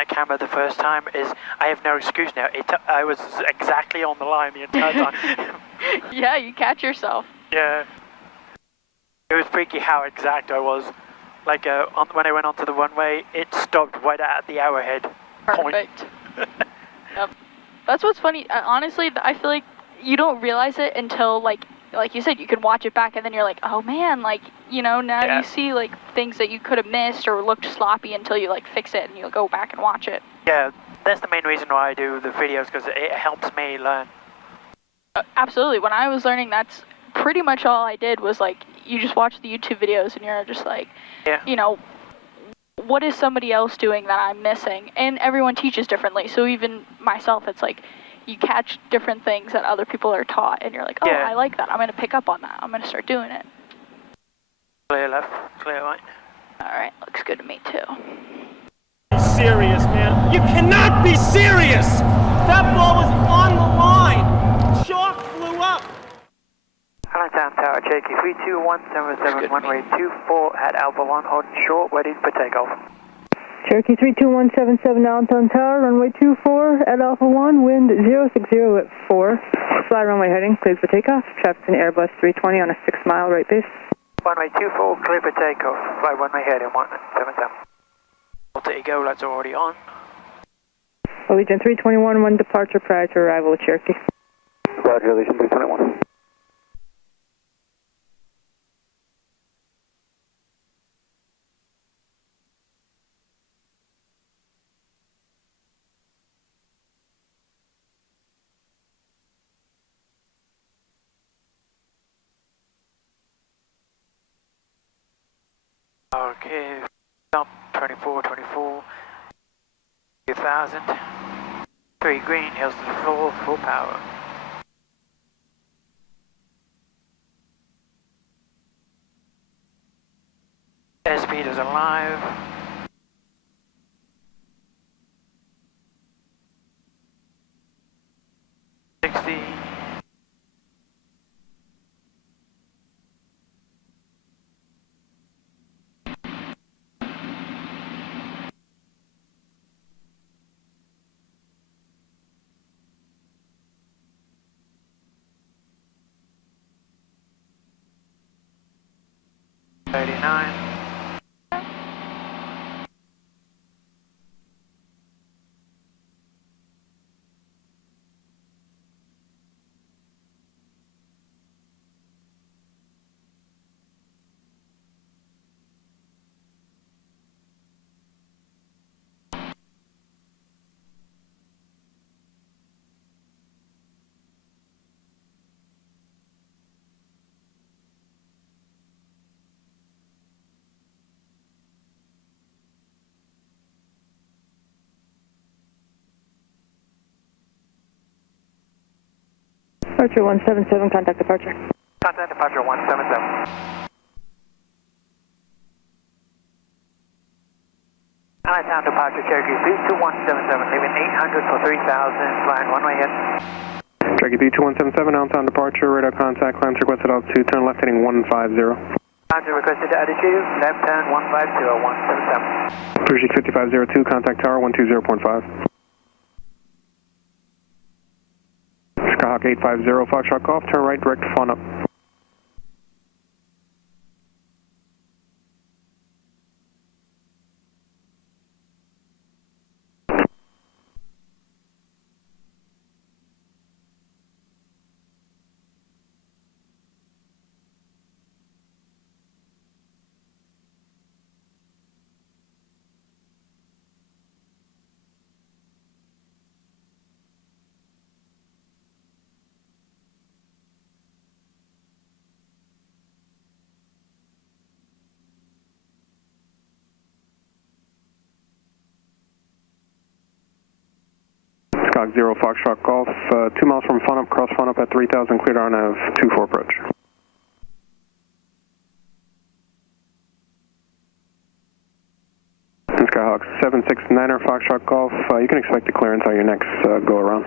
that camera the first time is I have no excuse now. I was exactly on the line the entire time. Yeah, you catch yourself. Yeah. It was freaky how exact I was. Like when I went onto the runway, it stopped right at the arrowhead point. Perfect. Yep. That's what's funny. Honestly, I feel like you don't realize it until like you said, you can watch it back and then you're like, oh man, like, you know, now you see like things that you could have missed or looked sloppy until you like fix it and you'll go back and watch it. Yeah, that's the main reason why I do the videos, because it helps me learn. Absolutely. When I was learning, that's pretty much all I did was like, you just watch the YouTube videos and you're just like, you know, what is somebody else doing that I'm missing? And everyone teaches differently. So even myself, it's like, you catch different things that other people are taught and you're like, oh, I like that. I'm going to pick up on that. I'm going to start doing it. Clear left, clear right. All right, looks good to me too. Be serious, man. You cannot be serious! That ball was on the line. Chalk flew up. Hello, Town Tower, Cherokee 32177, runway 24 at Alpha 1, holding short, ready for takeoff. Cherokee 32177, Allentown Tower, runway 24 at Alpha 1, wind 060 at 4. Fly runway heading, cleared for takeoff. Traffic in Airbus 320 on a 6-mile right base. Runway 24, clear for takeoff. Fly runway heading 177. Delta Eagle, that's already on. Allegiant 321, one departure prior to arrival at Cherokee. Roger, Allegiant 321. Okay, stop 24, 2000. 3 green, heels to the floor, full power. Airspeed is alive. Departure 177, contact departure. Contact departure 177. Allentown departure, Cherokee 32177, leaving 800 for 3000, flying runway ahead. Cherokee 32177, Allentown departure, radar contact, climb requested altitude, turn left heading 150. Climb requested attitude, left turn 150, 177. Approaching 5502, contact tower 120.5. Skyhawk 850, Foxtrot Golf, turn right, direct to fawn up. Skyhawk 0, Foxtrot Golf, 2 miles from fawn up, cross fawn up at 3000, cleared RNAV 24 approach. Skyhawk 769er, Foxtrot Golf, you can expect a clearance on your next go around.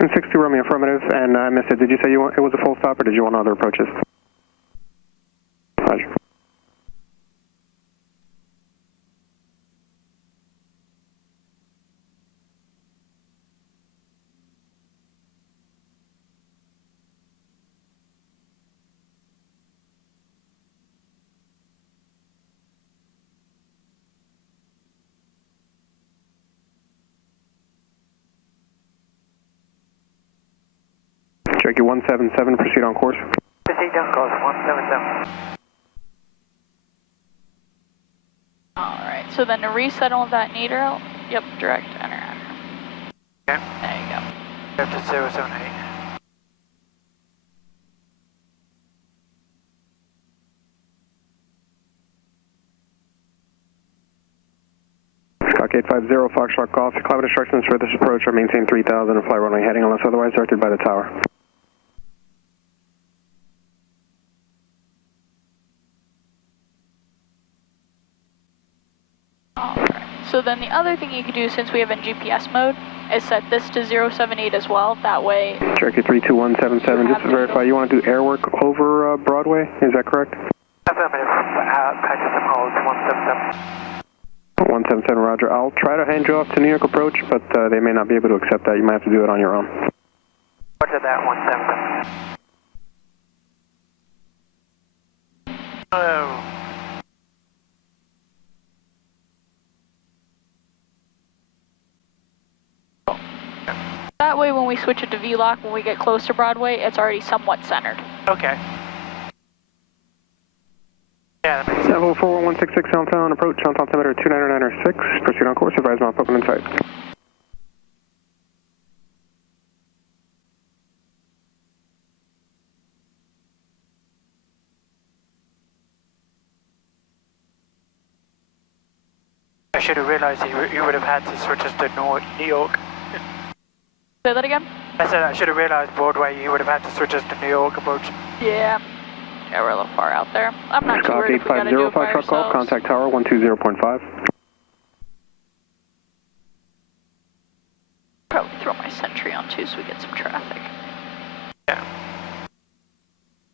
162 Romeo, affirmative, and I missed it. Did you say it was a full stop, or did you want other approaches? Roger. Cherokee 177, proceed on course. Proceed on course, 177. Alright, so then to resettle that needle, yep, direct enter. Okay. There you go. Go to 078. Stock 850, Foxtrot Golf. Climate instructions for this approach are maintain 3000 and fly runway heading unless otherwise directed by the tower. Alright, so then the other thing you could do since we have in GPS mode is set this to 078 as well, that way... Cherokee 32177, just to verify, you want to do air work over Broadway, is that correct? Affirmative, practice some holds, 177. 177, roger. I'll try to hand you off to New York approach, but they may not be able to accept that. You might have to do it on your own. Roger that, 177. Oh. That way when we switch it to V-lock, when we get close to Broadway, it's already somewhat centered. Okay. Yeah, that makes sense. Level 41166 downtown, approach, downtown altimeter 29906, proceed on course, advise mount open in sight. I should have realized you would have had to switch us to New York. Say that again? I said I should have realized Broadway, you would have had to switch us to New York approach. Yeah. Yeah, we're a little far out there. I'm not too worried if we gotta do it by ourselves. Golf, contact tower 120.5. Probably throw my Sentry on too so we get some traffic. Yeah.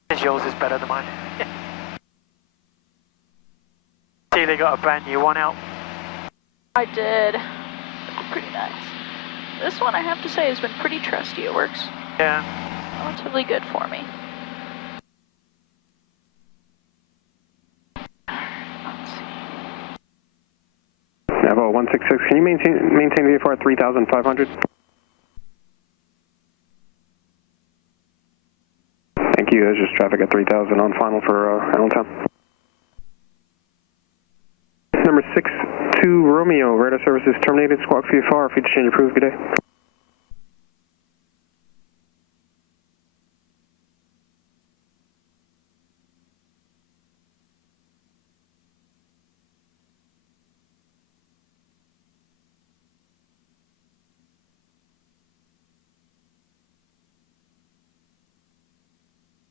Because yours is better than mine. See, they got a brand new one out. I did. Pretty nice. This one, I have to say, has been pretty trusty. It works relatively good for me. Let's see. Bravo 166, can you maintain VFR at 3,500? Thank you, there's just traffic at 3,000 on final for Allentown. Number 62 Romeo, radar services terminated, squawk VFR, feed change approved, good day.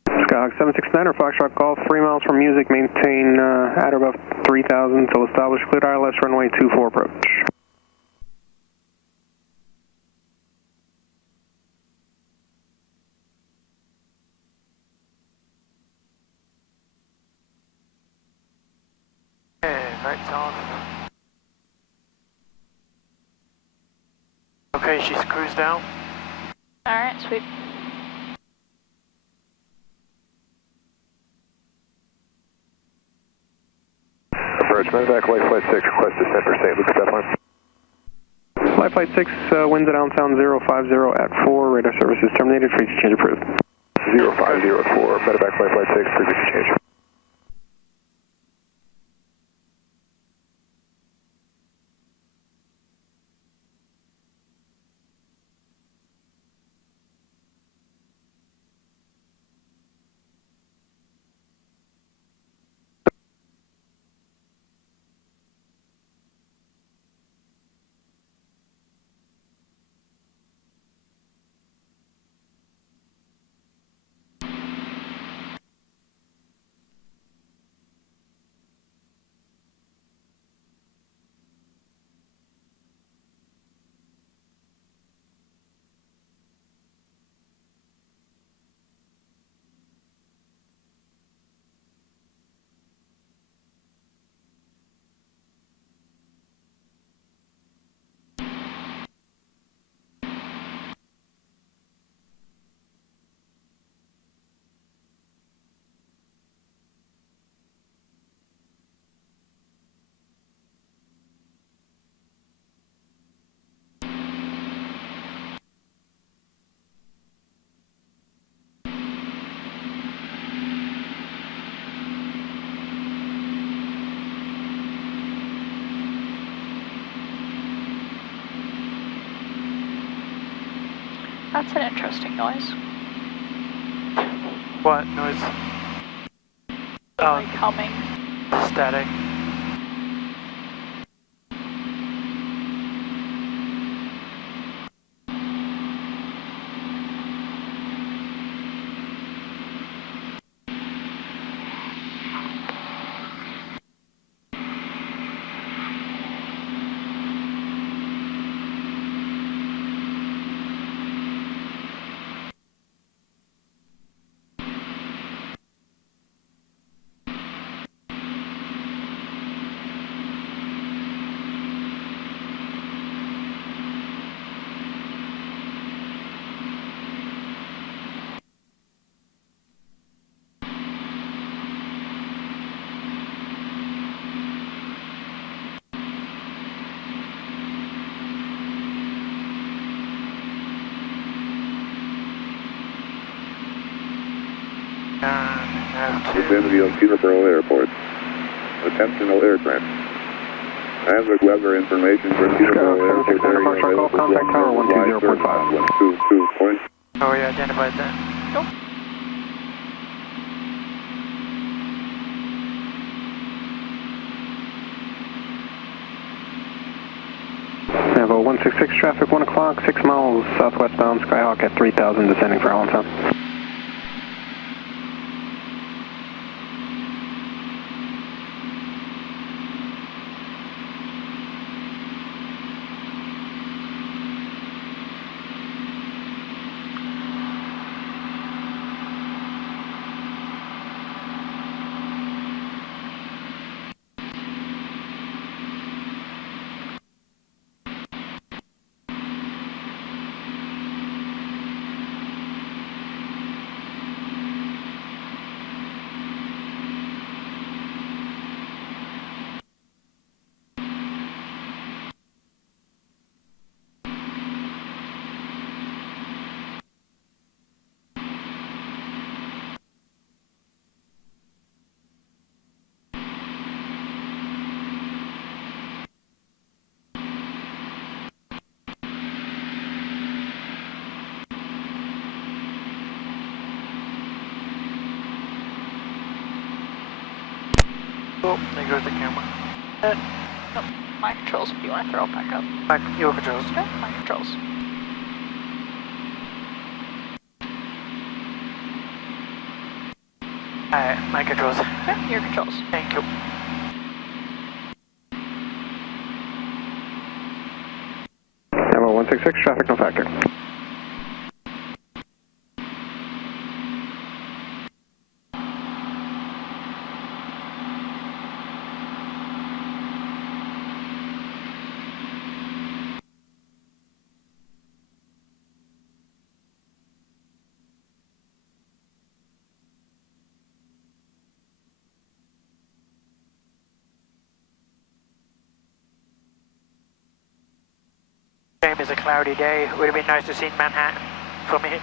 Skyhawk 769 or Foxtrot Golf, 3 miles from music, maintain at or above 3,000 until established, cleared ILS runway 24 approach. Okay, lights on. Okay, she's cruised down. Alright, sweet. Approach, medevac, flight 6, request descent for St. Luke's Bethlehem. Flight 6, winds at downtown 050 at 4, radar services terminated, frequency change approved. 050 at 4, medevac, flight 6, frequency change. That's an interesting noise. What noise? Like humming. Static. Vicinity of Peterborough Airport. Attention all aircraft. I have the weather information for Peterborough Airport area available. Contact tower 120.5. 122 point. Oh, we identified that. Nope. Bravo 166 traffic, 1 o'clock, 6 miles southwestbound, Skyhawk at 3000, descending for Allentown. Oh, there goes the camera. No, my controls. Do you want to throw it back up? Your controls. Okay, my controls. My controls. Okay, your controls. Thank you. Bravo 166 traffic, no factor. Same as a cloudy day. Would have been nice to see Manhattan from here.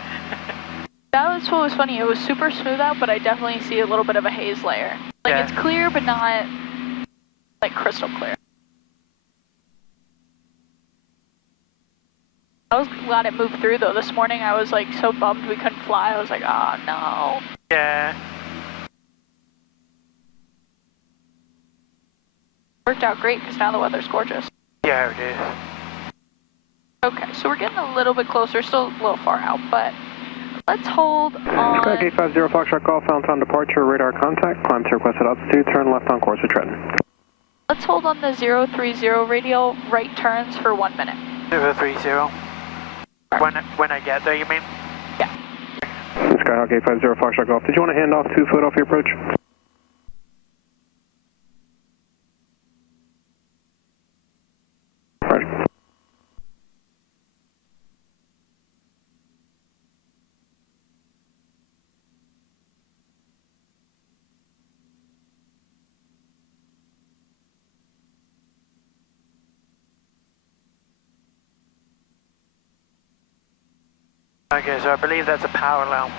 That was what was funny. It was super smooth out, but I definitely see a little bit of a haze layer. Like, Yeah. it's clear, but not, like, crystal clear. I was glad it moved through, though. This morning, I was, like, so bummed we couldn't fly. I was like, oh, no. Yeah. Worked out great, because now the weather's gorgeous. Yeah, it is. Okay, so we're getting a little bit closer. Still a little far out, but let's hold on. Sky 850 Foxtrot Golf, Allentown departure, radar contact, climb to requested altitude, turn left on course with Trenton. Let's hold on the 030 radial right turns for 1 minute. 030. When I get there, you mean? Yeah. Skyhawk 850 Foxtrot Golf, did you want to hand off 2 foot off your approach? Roger. Okay, so I believe that's a power alarm.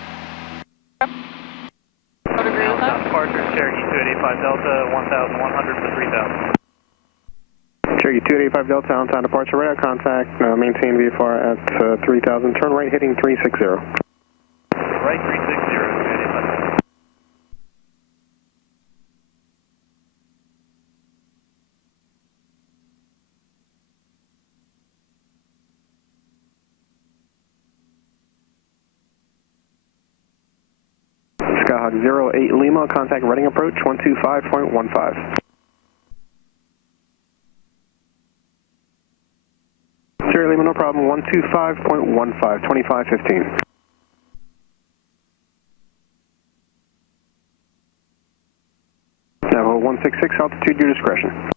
I would agree with that. Departure, Cherokee 2885 Delta, 1100 for 3000. Cherokee 285 Delta, on time departure, radar contact, maintain VFR at 3000, turn right heading 360. Right 360, Skyhawk 08 Lima, contact Reading approach 125.15. Sierra Lima, no problem, 125.15, 2515. Navajo 166, altitude, your discretion.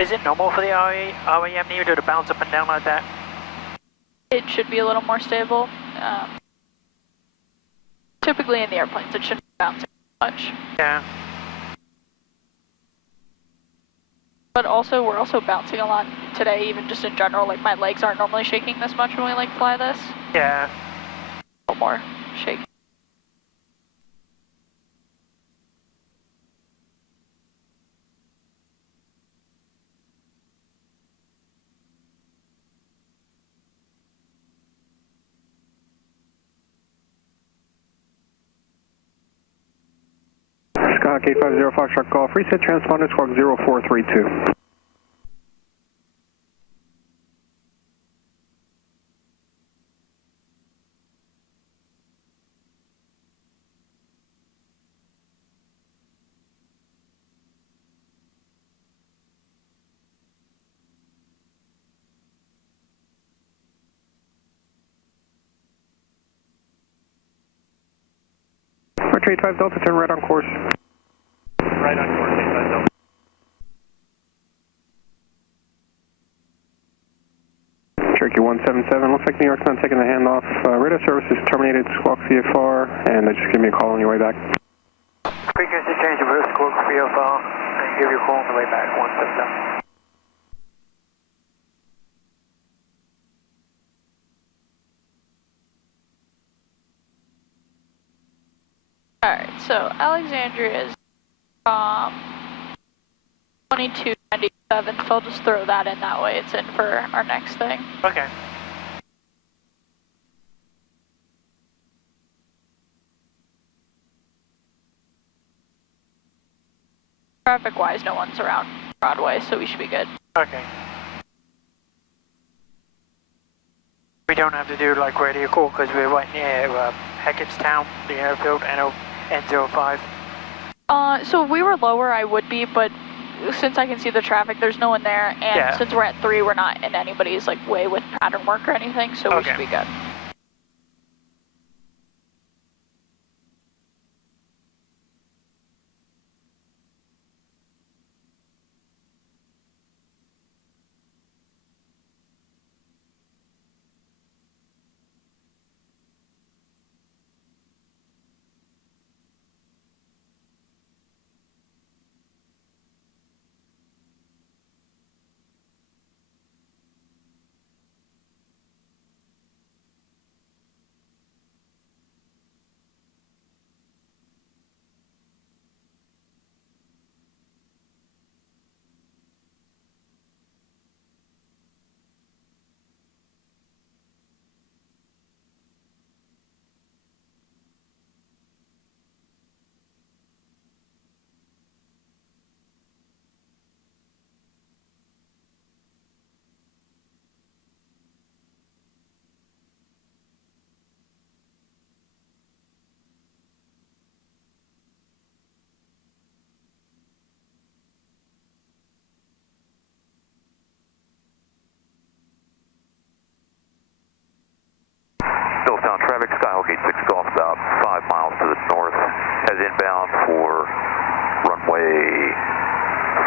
Is it normal for the REM needle to bounce up and down like that? It should be a little more stable. Typically in the airplanes, it shouldn't be bouncing much. Yeah. But also, we're also bouncing a lot today, even just in general. Like, my legs aren't normally shaking this much when we, like, fly this. Yeah. A little more shaky. Skyhawk 850 Foxtrot Golf, reset transponder, squawk 0432. Archer 85 Delta, turn right on course. right on course, 85 Delta. Cherokee 177, looks like New York's not taking the handoff. Radar service is terminated, squawk CFR, and just give me a call on your way back. Frequency change, reverse squawk CFR, and give you a call on the way back, 177. Alright, so Alexandria is 2297, so I'll just throw that in that way. It's in for our next thing. Okay. Traffic-wise, no one's around Broadway, so we should be good. Okay. We don't have to do like radio call because we're right near Hackettstown, the airfield, N05. So if we were lower, I would be, but since I can see the traffic, there's no one there, and since we're at 3, we're not in anybody's like way with pattern work or anything, so we should be good. Traffic, Skyhawk 86 Golf, about 5 miles to the north, has inbound for runway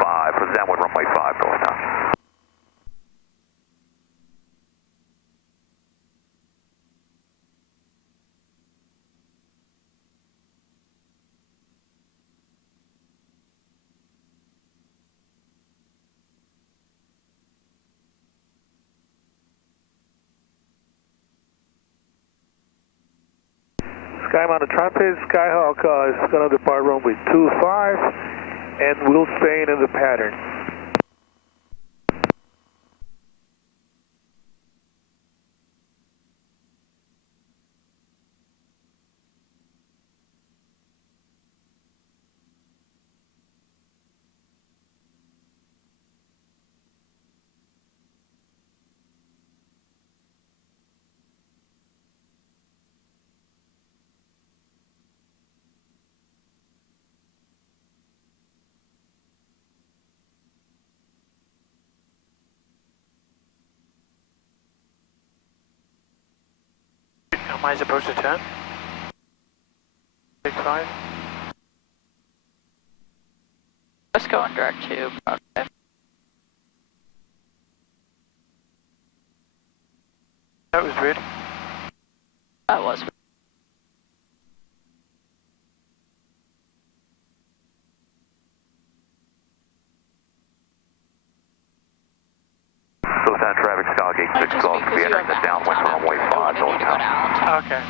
5, for downwind runway 5 northbound. Sky Mounted traffic, Skyhawk is going to depart runway 25 and we'll stay in the pattern. Am I supposed to turn? 65. Let's go in direct to Broadway. That was weird. That was. Southbound traffic, Skygate 6 Golf, to be entering the downwind runway 5 northbound. Okay.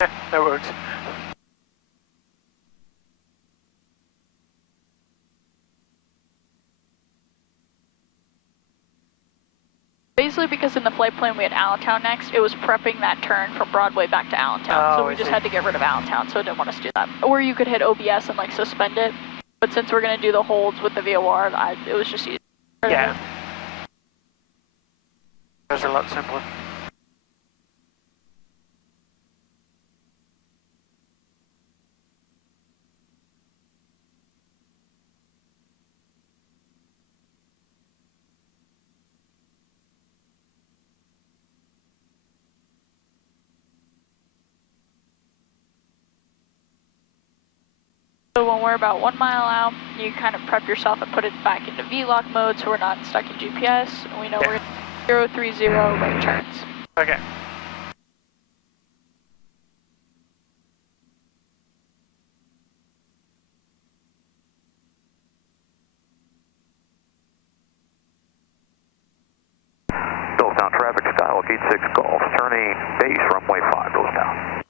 Yeah, that works. Basically, because in the flight plan we had Allentown next, it was prepping that turn from Broadway back to Allentown. So we just had to get rid of Allentown, so it didn't want us to do that. Or you could hit OBS and like suspend it. But since we're going to do the holds with the VOR, it was just easier. Yeah. It was a lot simpler. So when we're about 1 mile out, you kind of prep yourself and put it back into V-lock mode so we're not stuck in GPS. And we know we're 030 right turns. Okay. Southbound traffic, Skyhawk 86 Golf, turning base runway 5 goes down.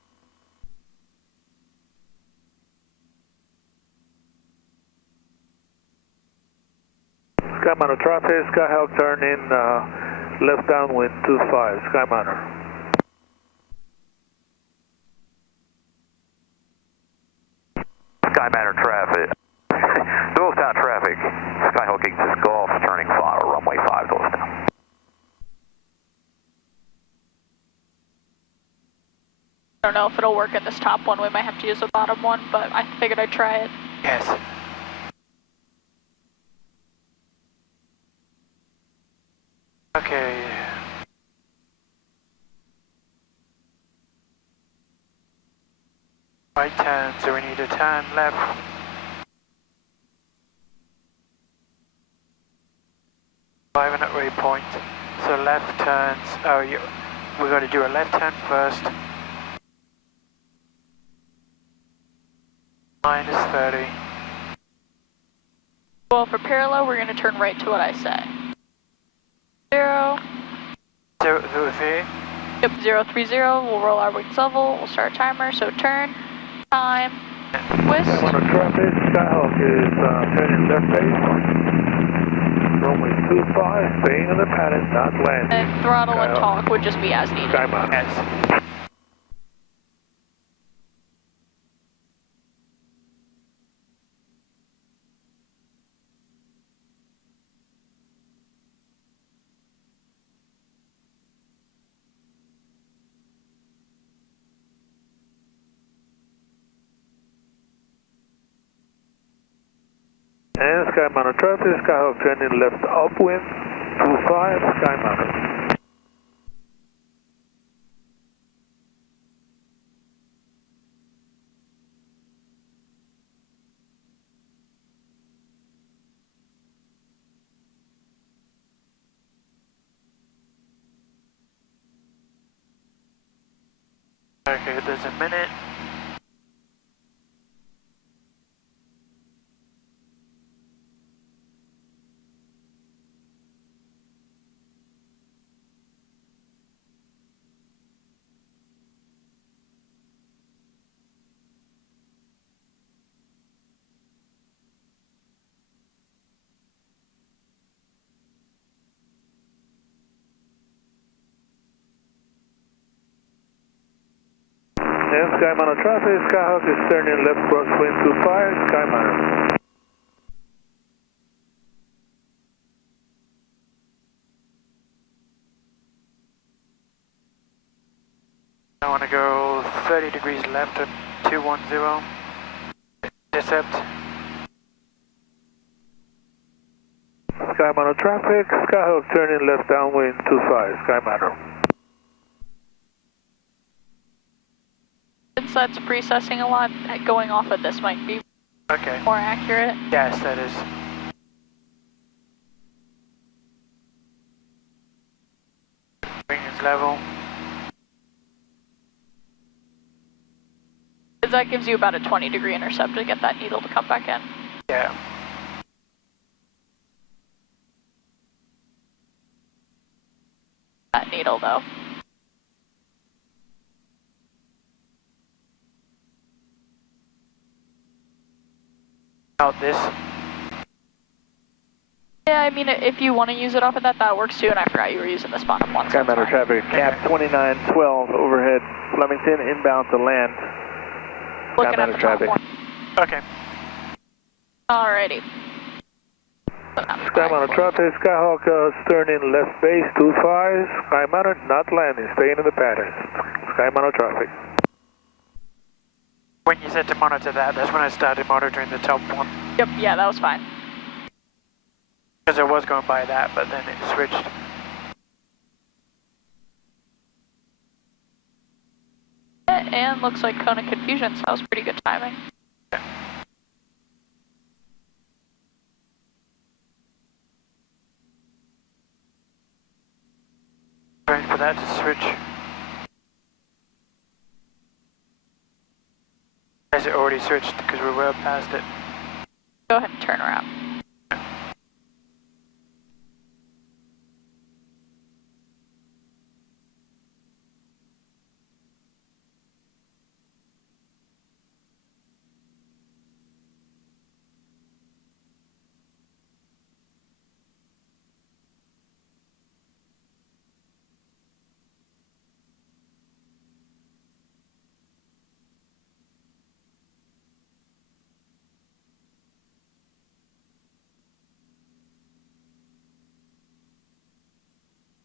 Sky Mounted traffic, Skyhawk turn in left downwind 25, Sky Mounted. Sky Mounted traffic, Southbound traffic, Skyhawk 86 Golf, turning 5, runway 5 goes down. I don't know if it'll work in this top one. We might have to use the bottom one, but I figured I'd try it. Yes. Okay. Right turn, so we need to turn left. Five minute waypoint. So left turns. Oh, we've got to do a left turn first. -30. Well, for parallel, we're going to turn right to what I say. 0. 030. Yep, 030. We'll roll our wings level. We'll start a timer. So turn, time, twist. Sky Mounted traffic, Skyhawk is turning left base. Runway 25, staying in the pattern, not landing. And throttle Skyhawk. and talk would just be as needed. Sky Mounted. Yes. And Sky Mounted traffic, Skyhawk turning left upwind 25, Sky Mounted. Okay, there's a minute. Yeah, Sky Mountain traffic, Skyhawk is turning left crosswind 25, Sky Mountain. I want to go 30 degrees left at 210. Intercept. Sky Mountain traffic, Skyhawk turning left downwind 25, Sky Mountain. Since that's precessing a lot, going off of this might be more accurate. Yes, that is. Wing is level. Because that gives you about a 20-degree intercept to get that needle to come back in. Yeah. That needle, though. Out this. Yeah, I mean, if you want to use it off of that, that works too, and I forgot you were using this bottom one. Sky Mountain traffic, cap 2912 overhead, Flemington inbound to land. Looking at the top one. Okay. Alrighty. Sky Mountain traffic, Skyhawk stern in left base 25, Sky Mountain not landing, staying in the pattern. Sky Mountain traffic. When you said to monitor that, that's when I started monitoring the top one. Yep, yeah, that was fine. Because I was going by that, but then it switched. And looks like cone of confusion, so that was pretty good timing. Yeah. Waiting for that to switch. Has it already switched because we're well past it? Go ahead and turn around.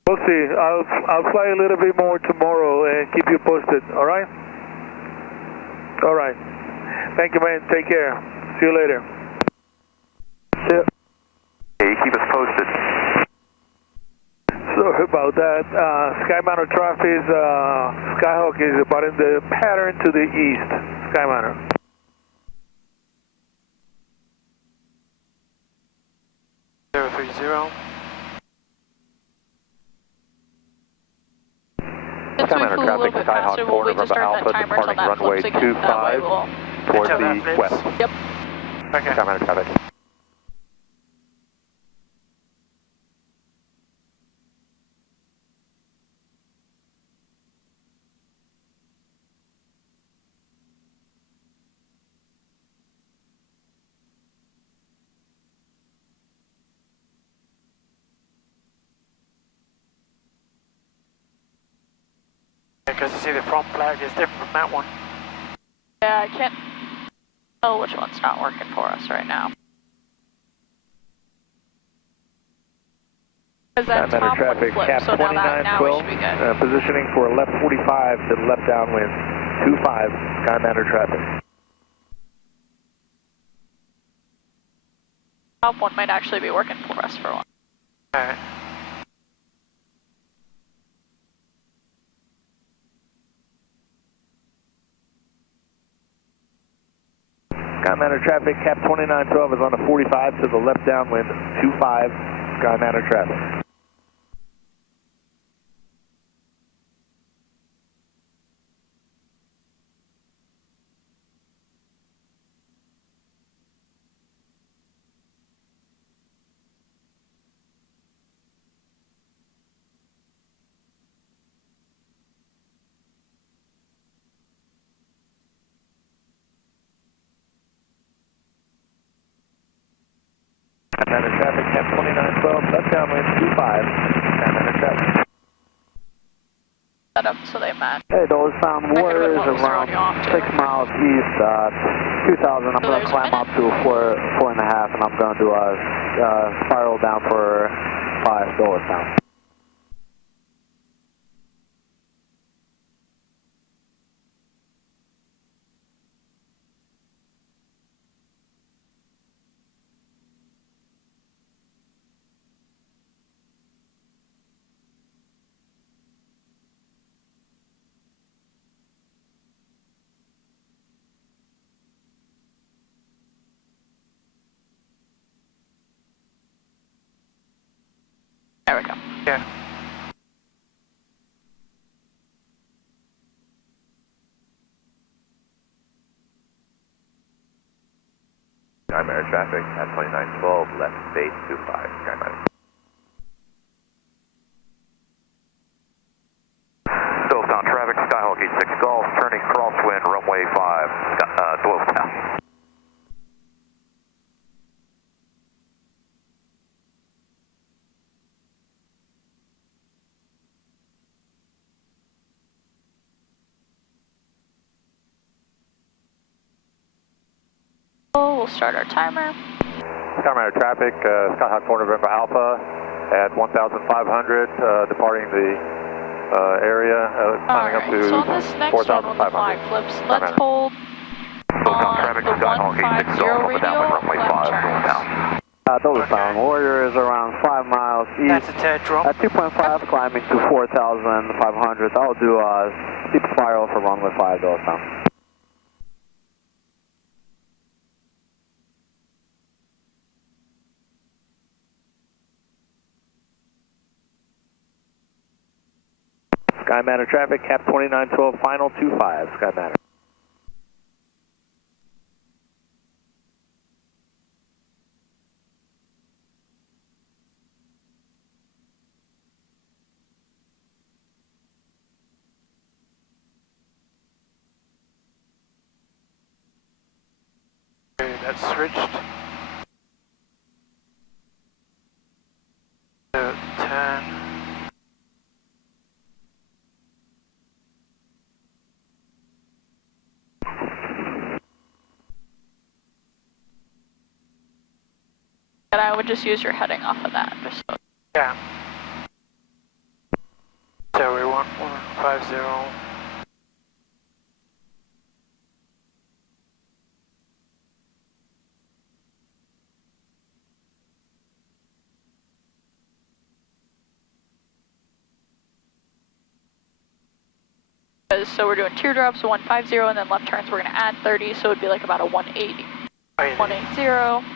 We'll see. I'll fly a little bit more tomorrow and keep you posted. All right? All right. Thank you, man. Take care. See you later. See ya. Hey, keep us posted. Sorry about that. Sky Mountain traffic, Skyhawk is about in the pattern to the east. Sky Mountain. Zero 30. Since we flew a little bit faster, we'll wait to start that timer until that flips again. That way we'll... Towards the west. Yep. Okay. Sky Mountain traffic. Because you see the front flag is different from that one. Yeah, I can't tell which one's not working for us right now. Because that top one flipped, so now we should be good. Positioning for left 45 to the left downwind. 25, Sky Mountain traffic. Top one might actually be working for us for one. Alright. Sky Mountain traffic, cap 2912 is on the 45 to the left downwind. 25, Sky Mountain traffic. Sky Mountain traffic, cap 2912, left downwind 25, Sky Mountain traffic. Set up so they that. Hey, those Warrior is around 6 miles east, 2000. I'm going to climb up to 4.5, and I'm going to do a spiral down for 5 doors down. There we go. Yeah. SkyMatter traffic at 2912, left base 25, SkyMatter. Southbound traffic, Skyhawk 86 Golf, turning crosswind, runway 5, Southbound. We'll start our timer. SkyMatter traffic, Skyhawk 4 November Alpha at 1,500, departing the area, climbing up to so on this next one with the flag flips, let's hold on traffic, the 150 radio, left turns. Those down. Warrior is around 5 miles east. That's a tad drop. At 2.5, climbing to 4,500. I'll do a steep spiral for runway 5 doors down. SkyMatter traffic, cap 2912, final 25, SkyMatter. Okay, that's switched. So, turn. And I would just use your heading off of that. Just so. Yeah. So we want 150. So we're doing teardrops, 150, and then left turns we're going to add 30, so it would be like about a 180. 180.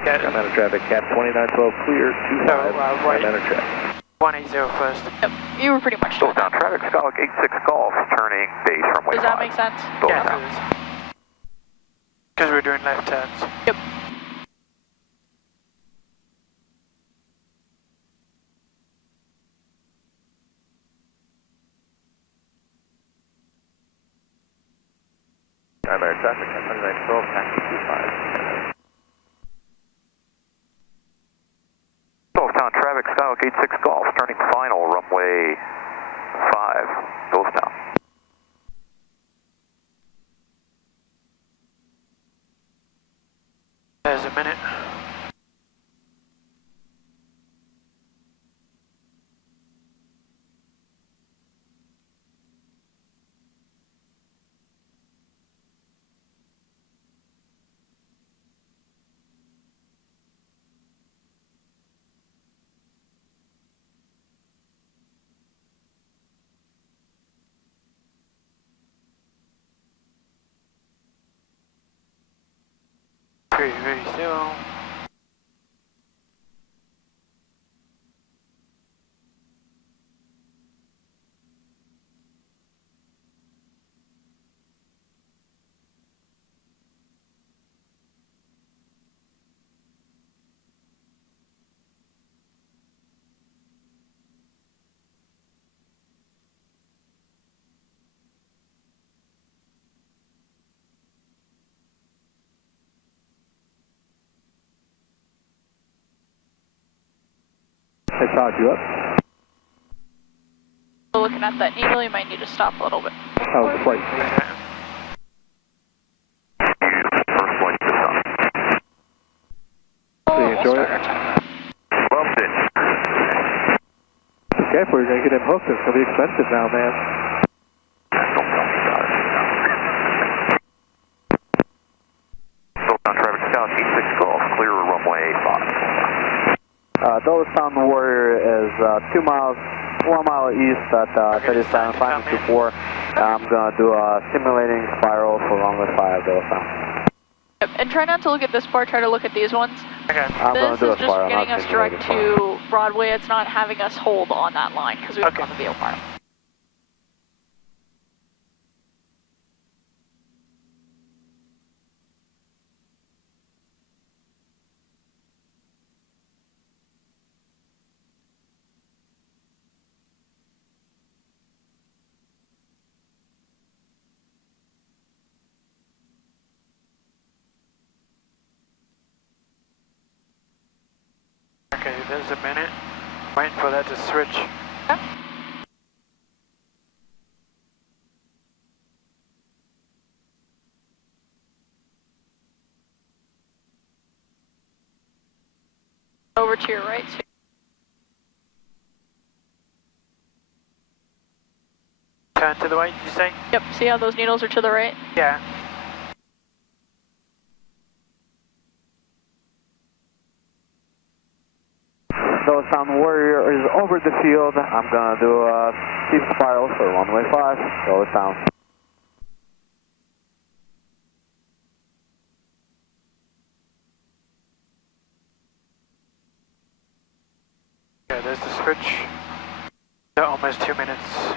SkyMatter traffic, cap 2912, clear, 25, SkyMatter traffic. 180 first. Yep, you were pretty much doing Southbound that. traffic, Skyhawk 86 Golf, turning base runway 5. Does that make sense? Yeah, it does. Because we're doing left turns. Yep. SkyMatter traffic at 2912, taxi 25. Southbound traffic, Skyhawk 86 Golf, turning final, runway 5, Southbound. There's a minute. Very still. They charge you up. So looking at that needle, you might need to stop a little bit. Oh, flight. First flight to the sun. So you enjoy it? Loved it. Be careful, you're going to get him hooked. It's going to be expensive now, man. Don't tell me about it. Southbound traffic Scout 86 Golf, clear runway 5. Dulles Town Warrior is 2 miles, 1 mile east at 37, climbing to 4. I'm going to do a simulating spiral for runway 5, Dulles Town. Yep, and try not to look at this far, try to look at these ones. Okay. This is just getting us direct to Broadway. It's not having us hold on that line because we have on the VFR. Okay, there's a minute. Waiting for that to switch. Okay. Over to your right. Turn to the right, you say? Yep, see how those needles are to the right? Yeah. Dulles Town Warrior is over the field. I'm going to do a steep spiral for runway 5, Dulles Town. Okay, there's the switch. Almost 2 minutes.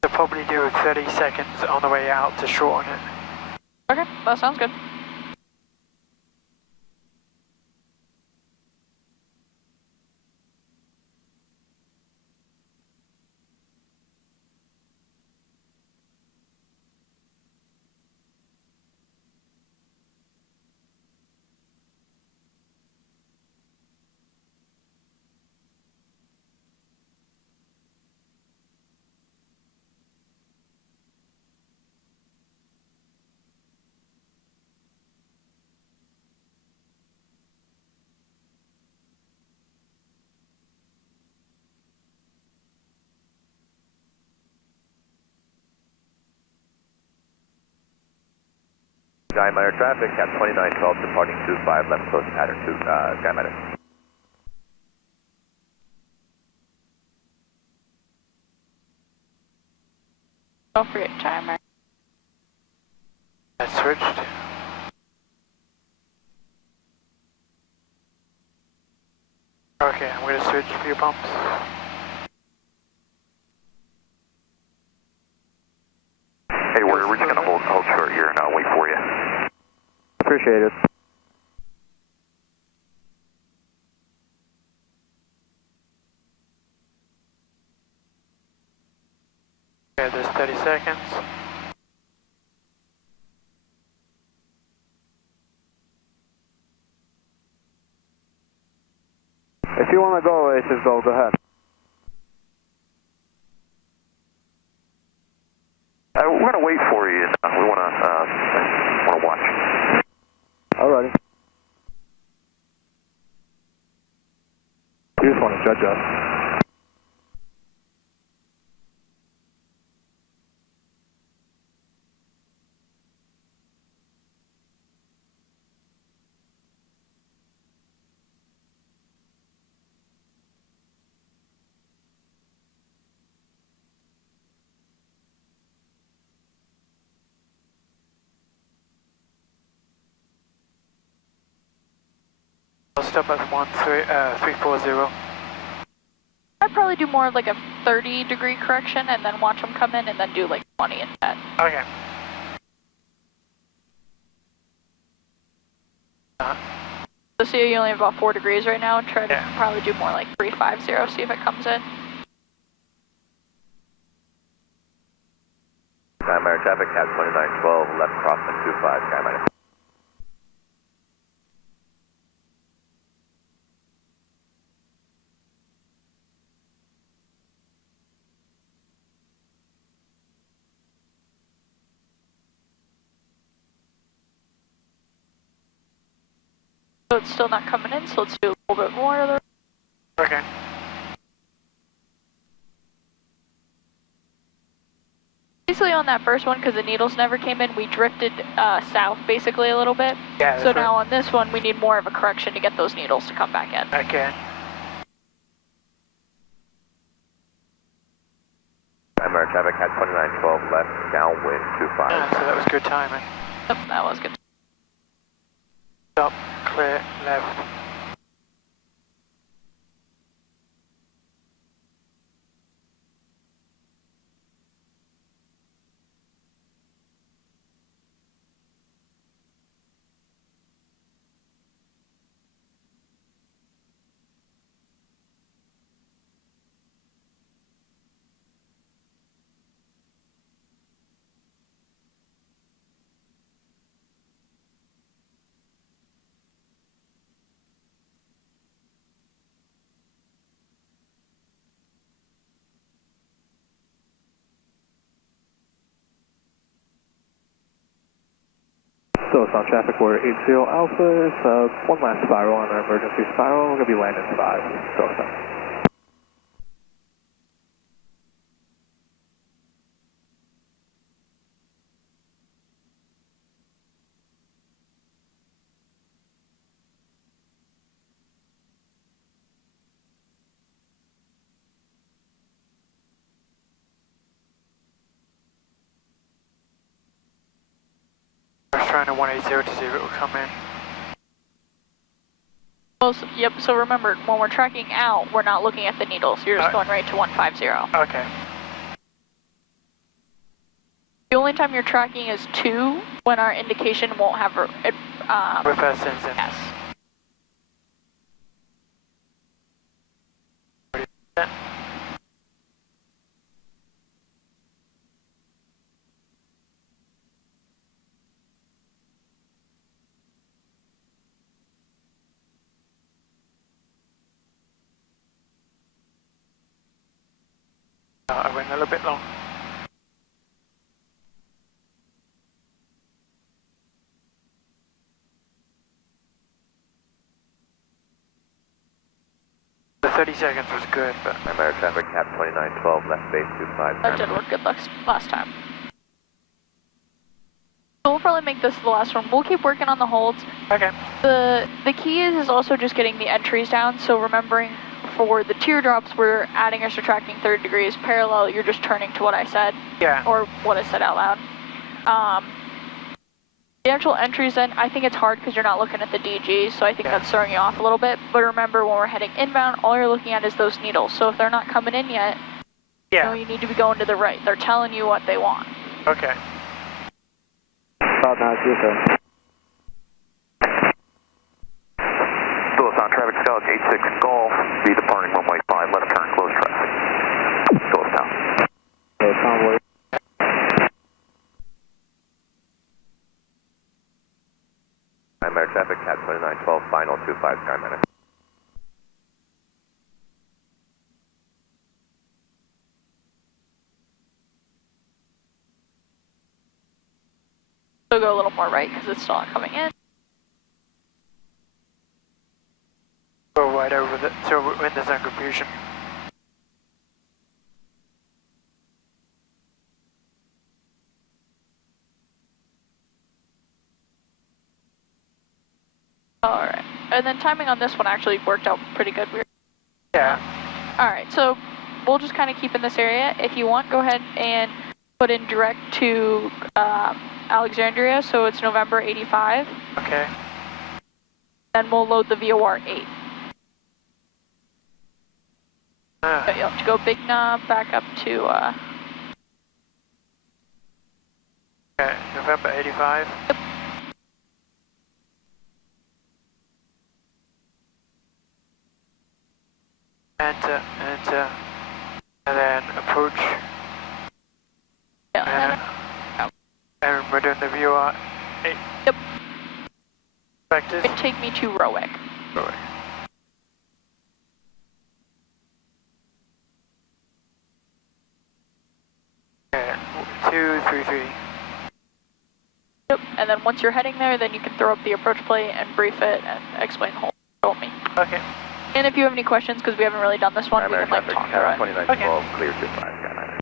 They'll probably do 30 seconds on the way out to shorten it. Okay, that sounds good. Sky Miner traffic at 2912 departing 25 left coast pattern 2, Sky Miner. Don't forget timer. That switched. Okay, I'm going to switch fuel pumps. Hey, we're just going to hold short here and I'll wait for you. Appreciate it. Okay, there's 30 seconds. If you want to go, just go ahead. We're going to wait for you. We want to watch. Alrighty. You just want to judge us. I'll stop at 340. I'd probably do more of like a 30-degree correction and then watch them come in and then do like 20 and 10. Okay. So see, you only have about 4 degrees right now. Try to probably do more like 350, see if it comes in. Air traffic, cat 2912, left crossing 25, Sky minus. So it's still not coming in, so let's do a little bit more of the... Okay. Basically on that first one, because the needles never came in, we drifted south basically a little bit. Yeah, so now on this one, we need more of a correction to get those needles to come back in. Okay. Air traffic, cat 2912, left, downwind 25. Yeah, so that was good timing. Yep, that was good. Stop, clear, left. So it's on traffic, we're 80 Alpha, one last spiral on our emergency spiral, we're going to be landing 5, so it's on. I was trying to 180 to see if it would come in. Well, so, yep, so remember, when we're tracking out, we're not looking at the needles. You're just going right to 150. Okay. The only time you're tracking is 2 when our indication won't have reverse sensing. Yes. I went a little bit long. The 30 seconds was good, but... Air traffic, cat 2912, left base 25. That did work good last time. So we'll probably make this the last one. We'll keep working on the holds. Okay. The key is also just getting the entries down, so remembering for the teardrops, we're adding or subtracting 30 degrees. Parallel, you're just turning to what I said. Yeah. Or what I said out loud. The actual entries then, I think it's hard because you're not looking at the DG, so I think that's throwing you off a little bit. But remember, when we're heading inbound, all you're looking at is those needles. So if they're not coming in yet, you know, you need to be going to the right. They're telling you what they want. Okay. About 927. Still it's on traffic, Scout 86 Golf, be departing runway 5, left turn, close traffic. Still it's down. So it's on way. Air traffic, cat 2912, final 25, Sky minus. So go a little more right because it's still not coming in. Go right over the, so when there's no confusion. Alright, and then timing on this one actually worked out pretty good. Yeah. Alright, so we'll just kind of keep in this area. If you want, go ahead and put in direct to Alexandria, so it's November 85. Okay. Then we'll load the VOR 8. So you'll have to go big knob, back up to... Okay, November 85. Yep. enter, and then approach. Yeah. And we're doing the VR 8. Yep. Vectors. It take me to Rowick. Rowick. Okay, 233. Yep. And then once you're heading there, then you can throw up the approach plate and brief it and explain the whole told me. Okay. And if you have any questions, because we haven't really done this one, we can like talk through it. 2912, clear to 5, Skyline.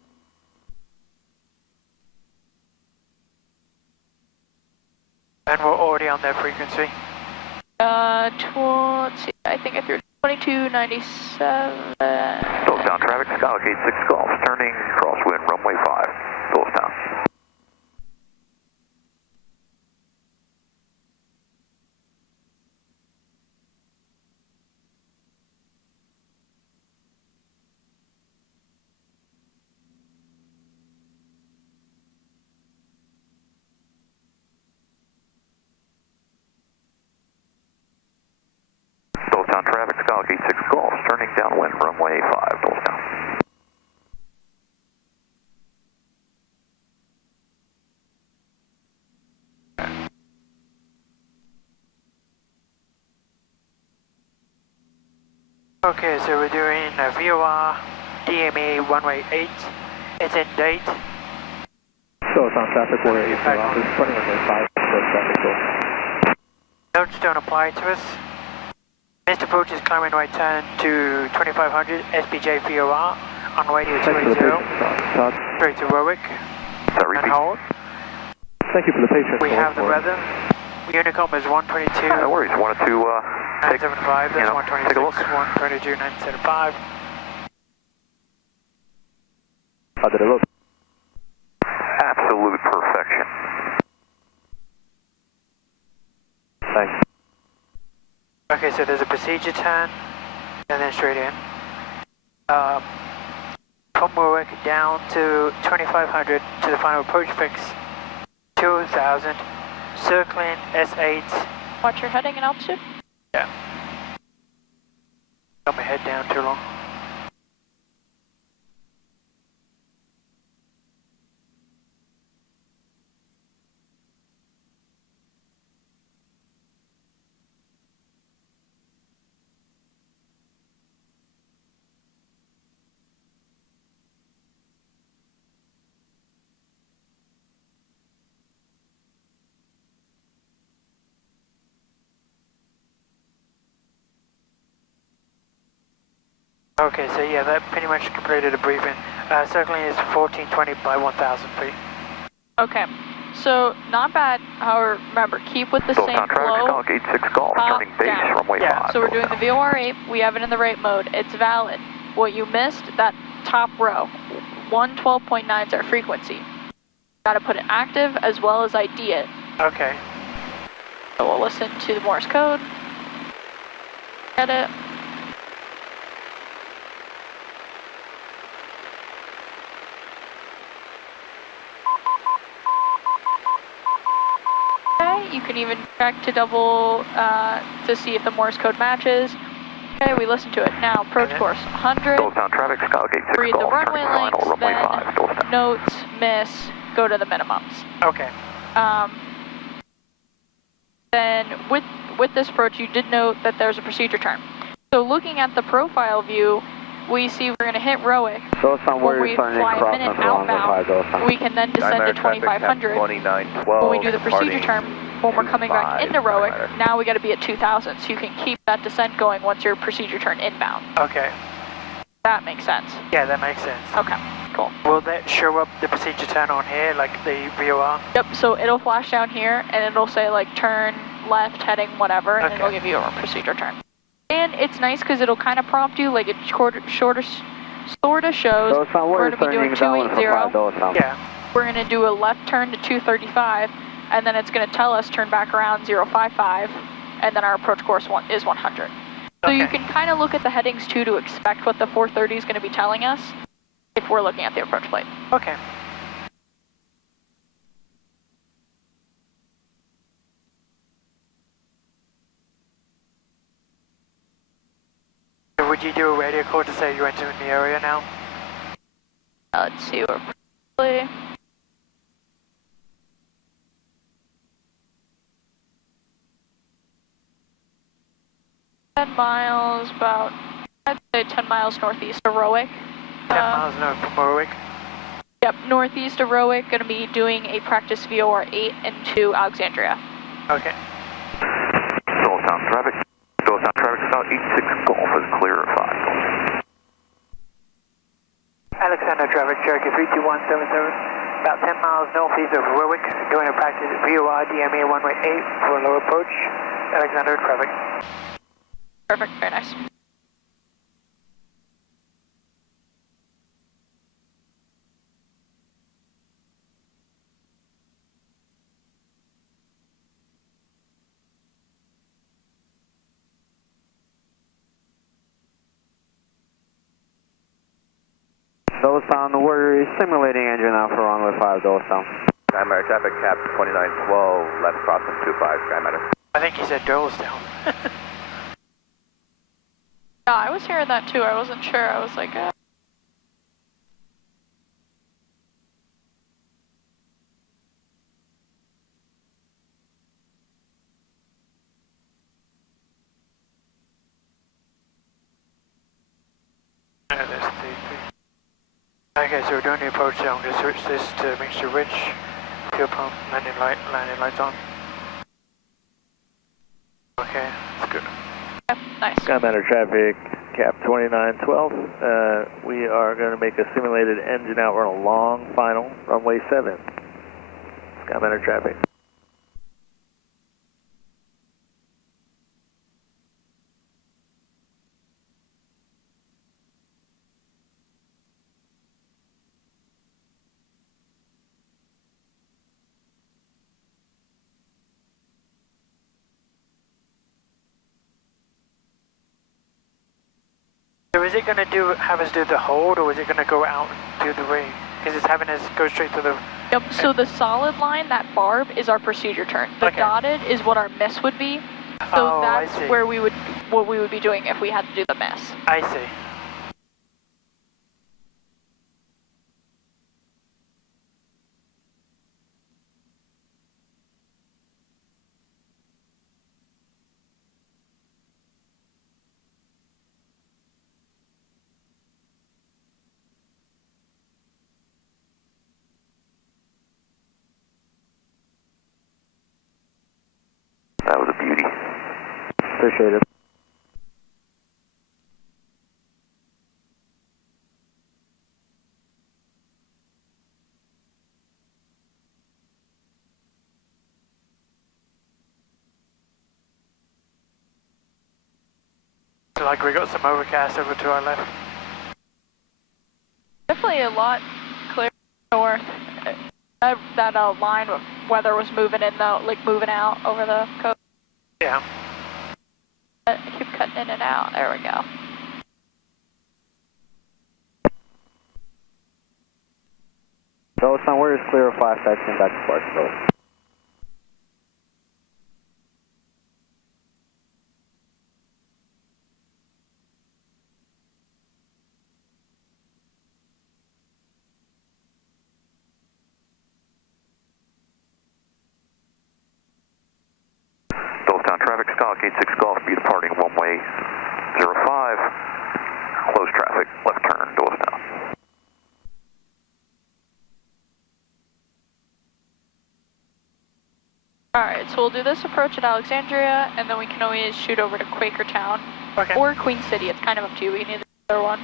And we're already on their frequency. Let's see, I think I threw 2297. Phillips traffic, Skylark 86 Golf, turning crosswind, runway 5, Phillips down. Traffic, Skylark 86 Golf, turning downwind, runway 5, Phillips down. Okay, so we're doing a VOR DMA runway 8. It's in date. So it's on traffic, we're at your office, running runway 5, so traffic go. Notes don't apply to us. Missed approach is climbing right turn to 2500 SPJ VOR on radio 280. Straight to Rowick. And hold. Thank you for the patience. We have the weather. Unicom is 122. No worries, 102, 975, that's 126, take a look. 122, 975. How did it look? Absolute perfection. Thanks. Okay, so there's a procedure turn, and then straight in. From Warwick down to 2500 to the final approach fix, 2000, circling S8. Watch your heading and altitude. Yeah. Got my head down too long. Okay, so yeah, that pretty much completed a briefing. Circling is 1420 by 1000 feet. Okay, so not bad. However, remember, keep with the Still same on traffic, flow. Skylark 86 Golf, turning base, down. runway Yeah, 5. So we're doing the VOR 8. We have it in the right mode. It's valid. What you missed, that top row, 112.9 is our frequency. Got to put it active as well as ID it. Okay. So we'll listen to the Morse code. Get it. Okay, you can even check to double to see if the Morse code matches. Okay, we listen to it. Now, approach course 100. Still on traffic, Skylark 86 Read the Golf, runway turning final, lengths, runway 5, then Phillips down. notes, miss, go to the minimums. Okay. Then with this approach, you did note that there's a procedure turn. So looking at the profile view, we see we're going to hit Rowick. So somewhere When we fly a minute outbound, we can then descend to 2500. When we do the procedure turn, when we're coming back into Rowick, now we got to be at 2000. So you can keep that descent going once your procedure turn inbound. Okay. That makes sense. Yeah, that makes sense. Okay, cool. Will that show up the procedure turn on here, like the VOR? Yep, so it'll flash down here and it'll say like turn left, heading, whatever, and it'll give you a procedure turn. And it's nice because it'll kind of prompt you, like it sort of shows we're going to be doing 280. Yeah. We're going to do a left turn to 235, and then it's going to tell us turn back around 055, and then our approach course is 100. So you can kind of look at the headings too to expect what the 430 is going to be telling us if we're looking at the approach plate. Okay. Would you do a radio call to say you're entering the area now? Let's see, we're probably... miles, about, I'd say 10 miles northeast of Rowick. 10 miles north from Rowick? Yep, northeast of Rowick, going to be doing a practice VOR 8 into Alexandria. Okay. Doylestown traffic. Doylestown traffic, about 86 Golf is clear of 5. Alexander traffic, Cherokee 32177, about 10 miles northeast of Rowick, doing a practice VOR DMA runway 8 for a low approach. Alexander traffic. Perfect, very nice. Doylestown, we're simulating engine now for runway 5, Doylestown. SkyMatter traffic, cap 2912, left crossing 25, SkyMatter. I think he said Doylestown. Yeah, I was hearing that too. I wasn't sure. I was like, Okay, so we're doing the approach now. I'm going to switch this to Mixture Ridge. Fuel pump, landing lights on. Okay, that's good. yeah, nice. SkyMatter traffic, cap 2912. We are going to make a simulated engine out on a long final, runway 7. SkyMatter traffic. So is it going to have us do the hold, or is it going to go out and do the ring? Because it's having us go straight to the... Yep, so the solid line, that barb, is our procedure turn. The dotted is what our miss would be. So that's where what we would be doing if we had to do the miss. I see. That was a beauty. Appreciate it. So like we got some overcast over to our left. Definitely a lot clearer north. That line of weather was moving in though, like moving out over the coast. Yeah. Keep cutting in and out. There we go. Doylestown, where is clear of 5 taxiing back to Clarksville? Doylestown traffic, stock 86 Golf, be departing runway 05. Close traffic, left turn, Doylestown. Alright, so we'll do this approach at Alexandria, and then we can always shoot over to Quakertown. Okay. Or Queen City, it's kind of up to you, we need the other one.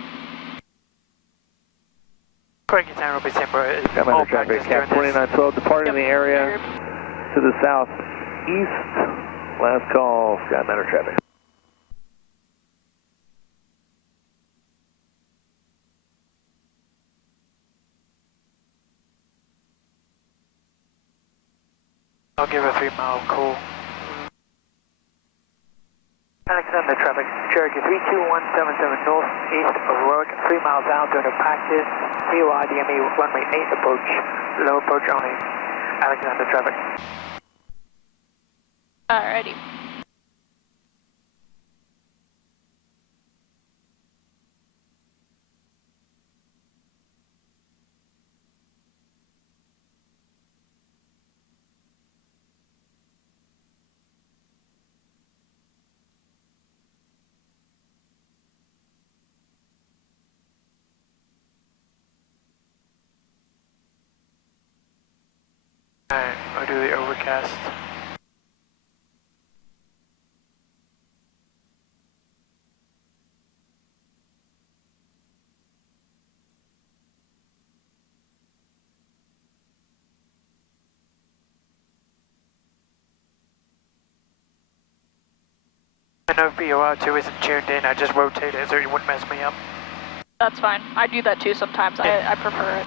Quakertown will be simple. SkyMatter traffic, cap 2912, departing the area to the southeast. Last call, SkyMatter traffic. I'll give a 3-mile call. Alexander traffic, Cherokee 32177 northeast of Rowick, 3 miles out doing a practice, VOR DMA runway 8 approach, low approach only. Alexander traffic. Alrighty. Alright, I'll do the overcast. I know BOR2 isn't tuned in, I just rotate it so it wouldn't mess me up. That's fine. I do that too sometimes. Yeah. I prefer it.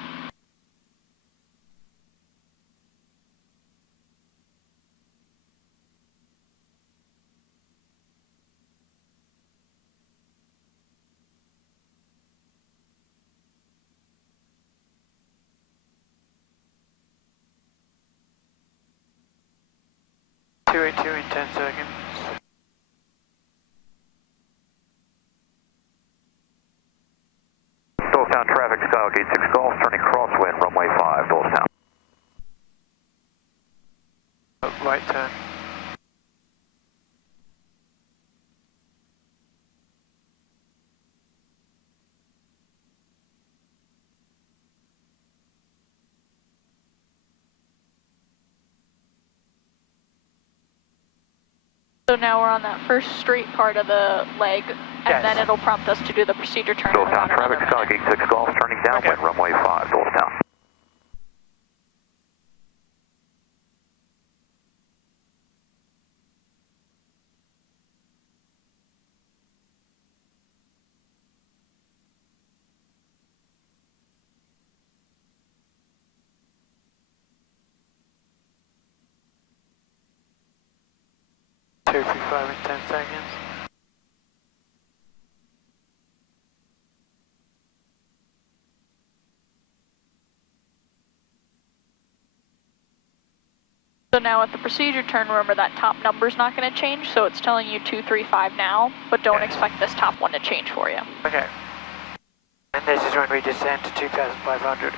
Two in 10 seconds. Doylestown traffic, Skyhawk 86 Golf, turning crosswind, runway 5, Doylestown. Right turn. So now we're on that first straight part of the leg, and then it'll prompt us to do the procedure turn. Doylestown traffic, Skyhawk 86 Golf, turning downwind, runway 5, Doylestown. Two, 3, 5 in 10 seconds. So now at the procedure turn, remember that top number's not going to change, so it's telling you 235 now, but don't expect this top one to change for you. Okay. And this is when we descend to 2,500.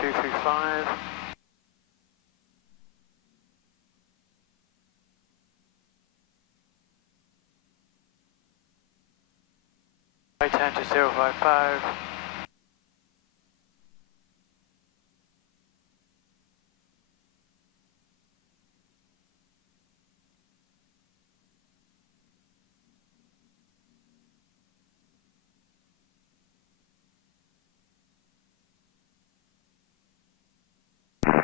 Two, 3, 5. Right turn to 055.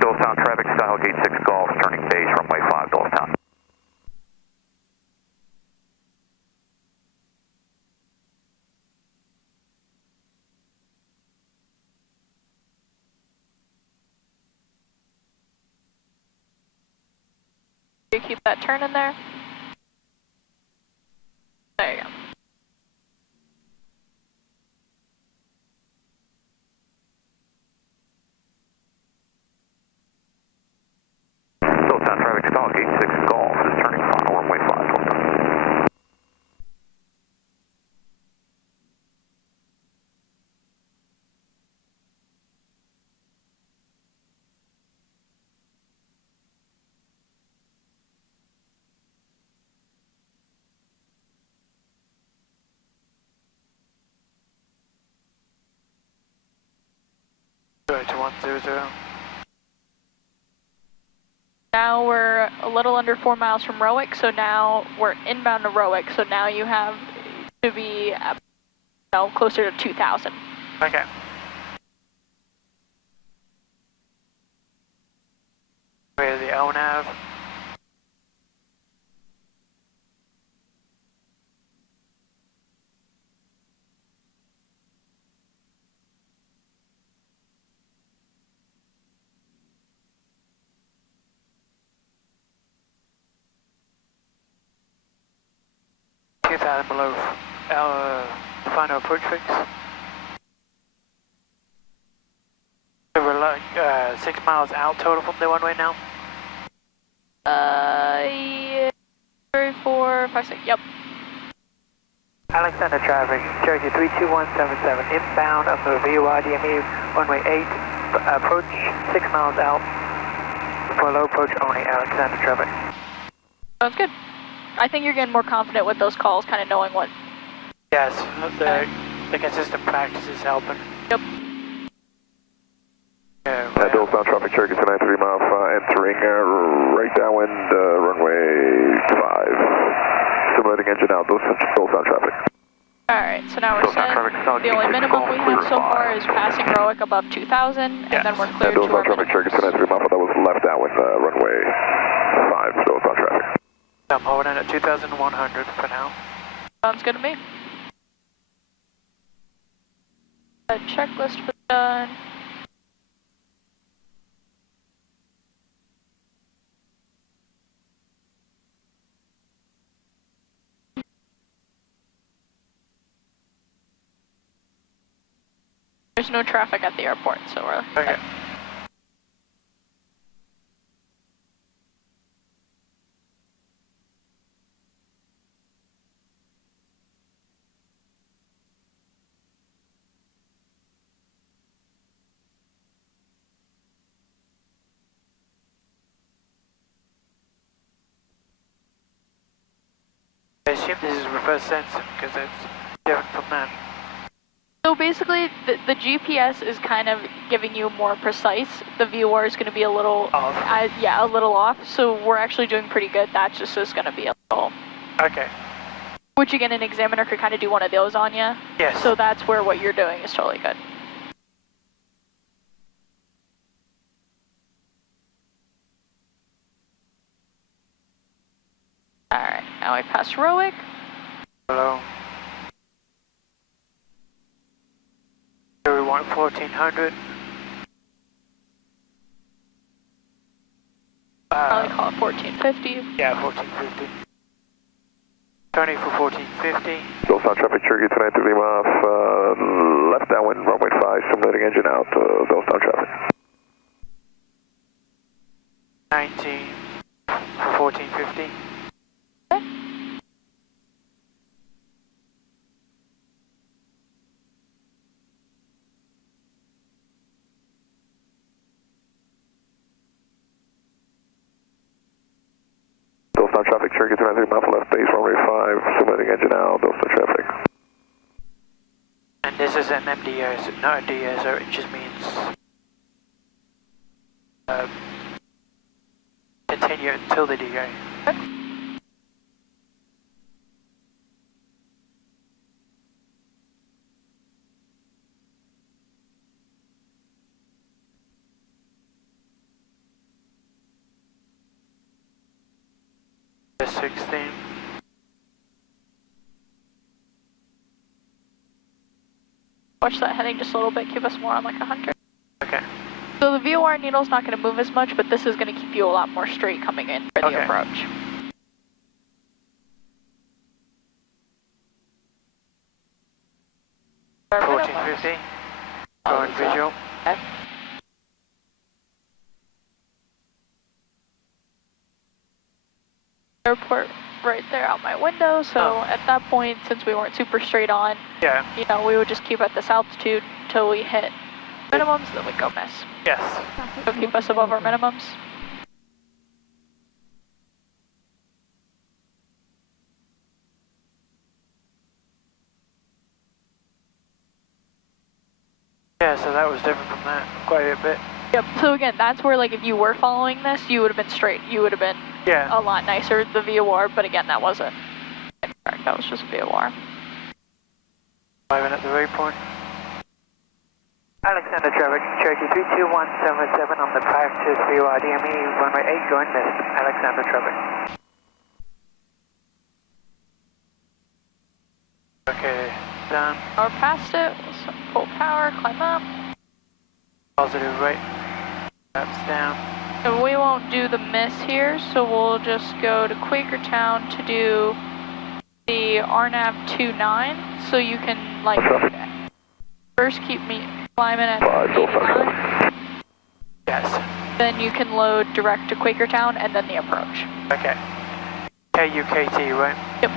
Doylestown traffic, Skyhawk 86 Golf, turning base, runway 5, Doylestown. You keep that turn in there. There you go. Doylestown traffic, Skyhawk 86 Golf is turning final, runway 5, Doylestown. Go to 100. Now we're a little under 4 miles from Rowick, so now we're inbound to Rowick, so now you have to be closer to 2,000. Okay. Where's the RNAV? Below our final approach fix. 6 miles out total from the one-way now? Yeah, 3, 4, 5, 6, yep. Alexander traffic, Cherokee 32177, inbound of the VOR DME, one-way 8, approach 6 miles out, for low approach only, Alexander traffic. Sounds good. I think you're getting more confident with those calls, kind of knowing what... Yes, the consistent practice is helping. Yep. Northbound traffic, Cherokee 293 mile, entering right downwind, runway 5. Simulating engine out, northbound traffic. Alright, so now we're set. The only minimum we have so far is passing ROIC above 2,000, and then we're cleared to our northbound traffic, Cherokee 293 mile, that was left downwind, runway 5, northbound traffic. I'm holding at 2,100 for now. Sounds good to me. A checklist for done. There's no traffic at the airport, so we're okay. I assume this is reverse sensing because it's different from that. So basically, the GPS is kind of giving you more precise. The VOR is going to be a little off. Yeah, a little off. So we're actually doing pretty good. That just is going to be a little. Okay. Which again, an examiner could kind of do one of those on you. Yes. So that's where what you're doing is totally good. All right, now we pass ROIC. Hello. We want 1400. Probably call it 1450. Yeah, 1450. Tony for 1450. Northbound traffic, Cherokee 293 off, left downwind, runway 5, simulating engine out, northbound traffic. 19 for 1450. Northbound traffic, Cherokee 293 mile left base, runway 5, simulating engine out, northbound traffic. And this is an MDO, so not a DO, so it just means continue until the DO. The 16. Watch that heading just a little bit, keep us more on like 100. Okay. So the VOR needle's not going to move as much, but this is going to keep you a lot more straight coming in for the approach. Approaching 50. Going visual. Okay. Airport right there out my window, so at that point, since we weren't super straight on, you know, we would just keep at this altitude until we hit minimums, then we'd go miss. Yes. So keep us above our minimums. Yeah, so that was different from that quite a bit. Yep, so again, that's where, like, if you were following this, you would have been straight. You would have been a lot nicer, the VOR, but again, that wasn't incorrect. That was just VOR. Arriving at the waypoint. Alexander traffic, Cherokee 32177 on the practice VOR DME, runway 8 going missed. Alexander traffic. Okay, done. Or past it, full power, climb up. Positive right. That's down. So we won't do the miss here, so we'll just go to Quakertown to do the RNAV 29, so you can, like, first keep me climbing at 89. Yes. Then you can load direct to Quakertown and then the approach. Okay. KUKT, right? Yep.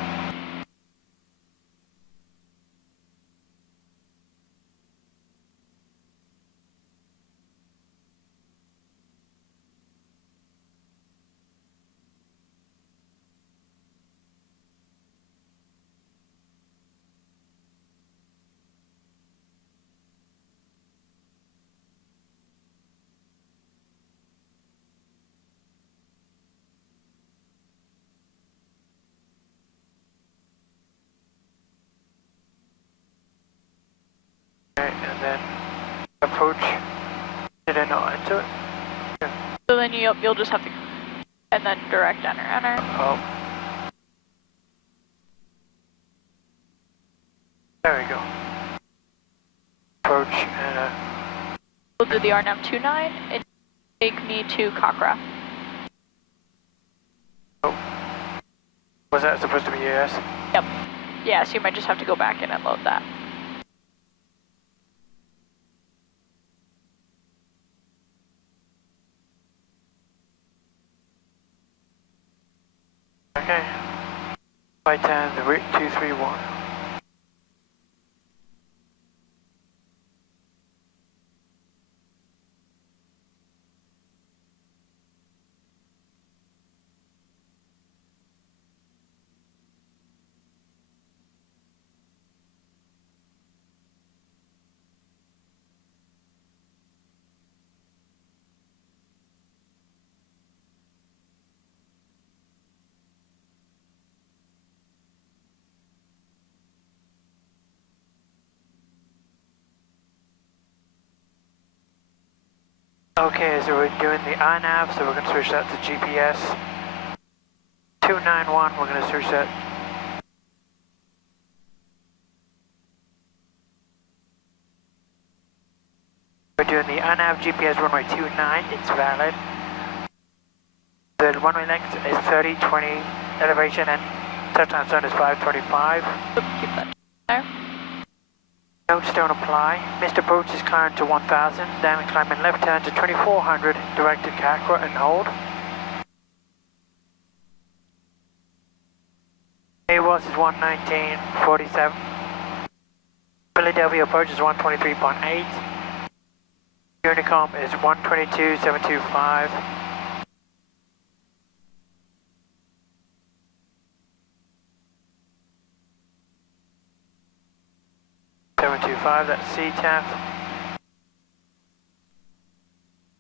Okay, and then approach. Did I not enter it? Yeah. So then you'll just have to, and then direct enter. Oh. There we go. Approach and we'll do the RNAV 29 and take me to Cochrane. oh. Was that supposed to be yes? Yep. Yeah, so you might just have to go back in and load that. Okay. Flight 10, the route 231. Okay, so we're doing the RNAV, so we're going to switch that to GPS. 291, we're going to switch that. We're doing the RNAV GPS runway 29, it's valid. The runway length is 3020 elevation and touchdown zone is 525. Keep that there. Notes don't apply. Missed approach is climbed to 1000, then climbing left turn to 2400, direct to Cacra and hold. AWAS is 119.47. Philadelphia approach is 123.8. Unicom is 122.725. That's CTAF.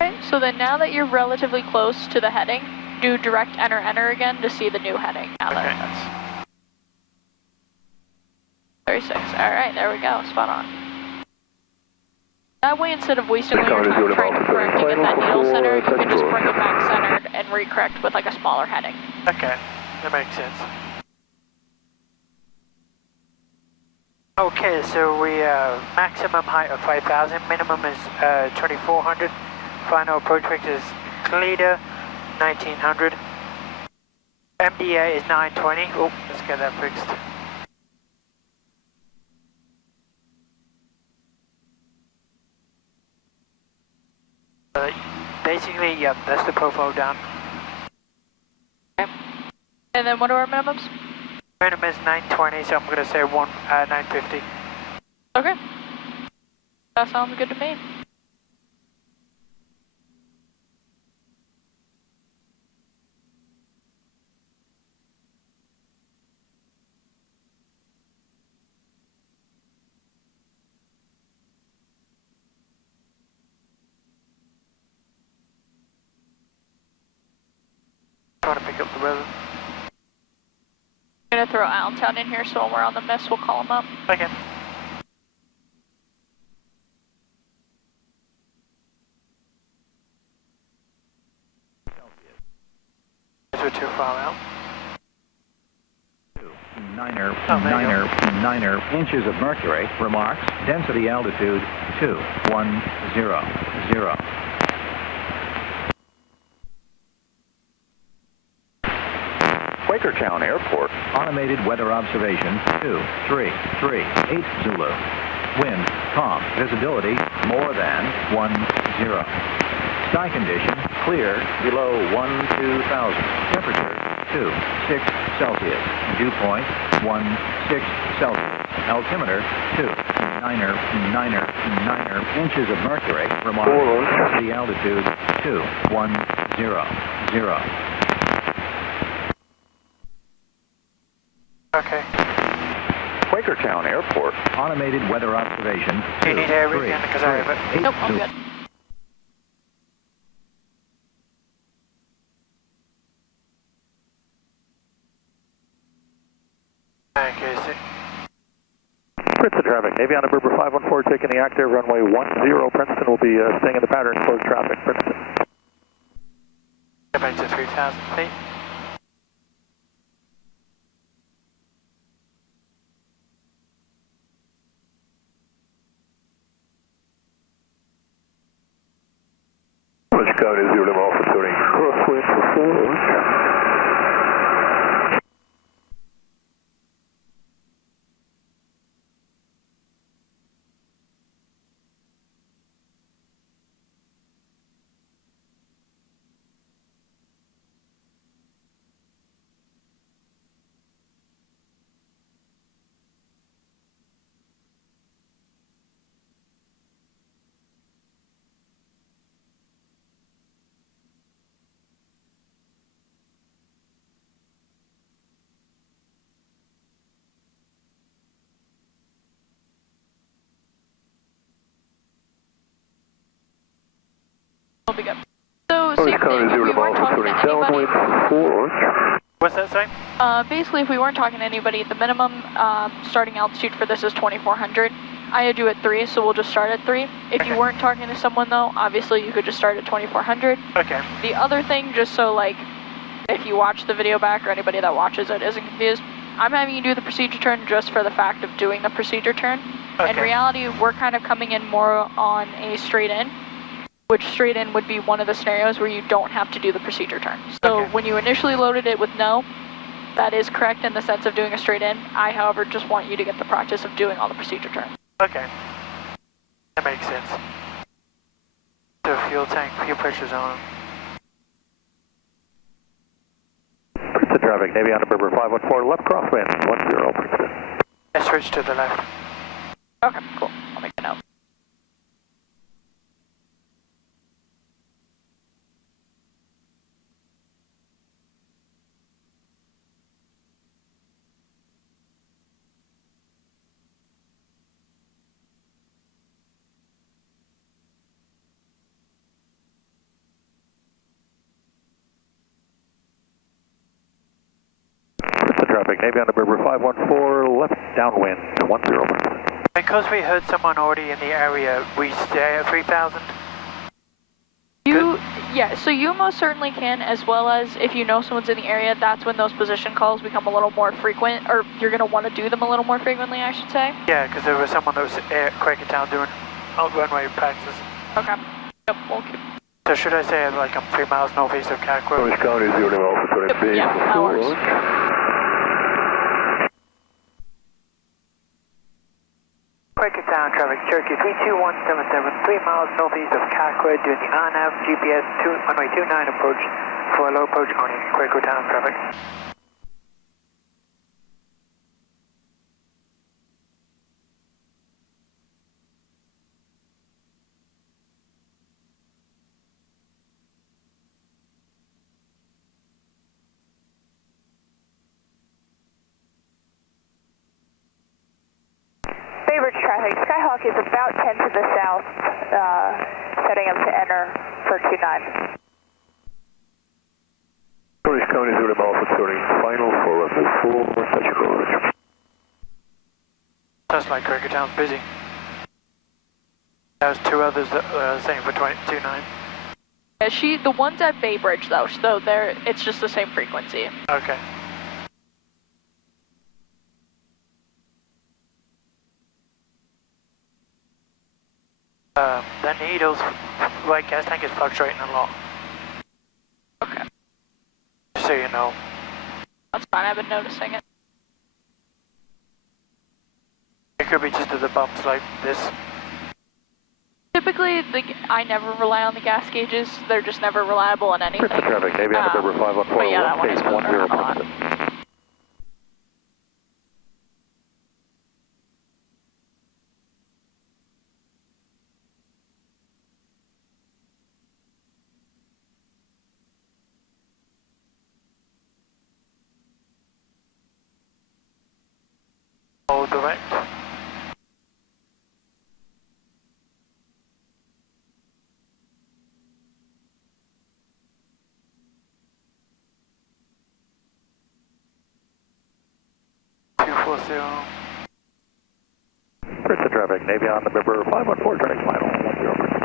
Okay, so then now that you're relatively close to the heading, do direct enter again to see the new heading. Now Okay. that's 36. Alright, there we go, spot on. That way, instead of wasting all your time trying to correct to get that needle center, you can just bring it back centered and recorrect with like a smaller heading. Okay, that makes sense. Okay, so we maximum height of 5,000, minimum is 2,400. Final approach vector is Cleda 1900. MDA is 920. Oh, let's get that fixed. Basically, yep, that's the profile down. Okay. And then what are our minimums? Minimum is 920, so I'm going to say 950. Okay. That sounds good to me. Trying to pick up the weather. I'm going to throw Allentown in here so when we're on the mist, we'll call them up. Okay. We're too far out. Niner inches of mercury. Remarks, density altitude 2100. Quakertown Airport. Automated weather observation 2338 Zulu. Wind calm. Visibility more than 10. Sky condition, clear, below 12,000. Temperature, 26 Celsius. Dew point, 16 Celsius. Altimeter, 2.9 inches of mercury. Remarks, density altitude, 2100. Okay. Quakertown Airport. Automated weather observation. Do you need air again? Because I have it. Nope, I'm good. Okay, so Princeton traffic, Aviana Berber 514 taking the active runway 10. Princeton will be staying in the pattern, closed traffic. Princeton. get back to 3,000 feet. Let's go to 0 Alpha turning crosswind for 4. I'll be good. So, same thing, if we weren't talking to anybody... What's that say? Basically, if we weren't talking to anybody, the minimum starting altitude for this is 2,400. I do at 3, so we'll just start at 3. If you weren't talking to someone, though, obviously you could just start at 2,400. Okay. The other thing, just so, like, if you watch the video back or anybody that watches it isn't confused, I'm having you do the procedure turn just for the fact of doing the procedure turn. Okay. In reality, we're kind of coming in more on a straight in, which straight in would be one of the scenarios where you don't have to do the procedure turn. So when you initially loaded it with no, that is correct in the sense of doing a straight in. I, however, just want you to get the practice of doing all the procedure turns. Okay. That makes sense. The fuel tank, fuel pressure's on. Princeton traffic, Aviana Berber 514, left crosswind, 10 Princeton. I switched to the left. Okay, cool. I'll make a note. Traffic, Aviana Berber 514, left downwind, 10. Because we heard someone already in the area, we stay at 3,000? Yeah, so you most certainly can, as well as if you know someone's in the area, that's when those position calls become a little more frequent, or you're going to want to do them a little more frequently, I should say. Yeah, because there was someone that was at Quakertown doing runway practice. Okay. Yep, we'll keep. So should I say like I'm 3 miles northeast of Catquo? Orange County 0 Alpha 20 Yeah, that works. Quakertown traffic, Cherokee 32177, 3 miles northeast of Catquo, doing the RNAV GPS runway 29 approach for a low approach on Quakertown traffic. Traffic, Skyhawk is about 10 to the south, setting up to enter for 29. Orange County 0 Alpha turning final for runway 4, touch approach. Sounds like Quakertown's busy. There's 2 others that are saying for 29. Yeah, the one's at Bay Bridge though, so it's just the same frequency. Okay. The needles, right gas tank is fluctuating a lot. Okay. Just so you know. That's fine, I've been noticing it. It could be just to the bumps like this. typically, I never rely on the gas gauges. They're just never reliable in anything. Crystal traffic, Navy on November 514, but yeah, that one case is moving around a lot. permitted. All direct. Crystal traffic, Navy on November 514, turning final 10.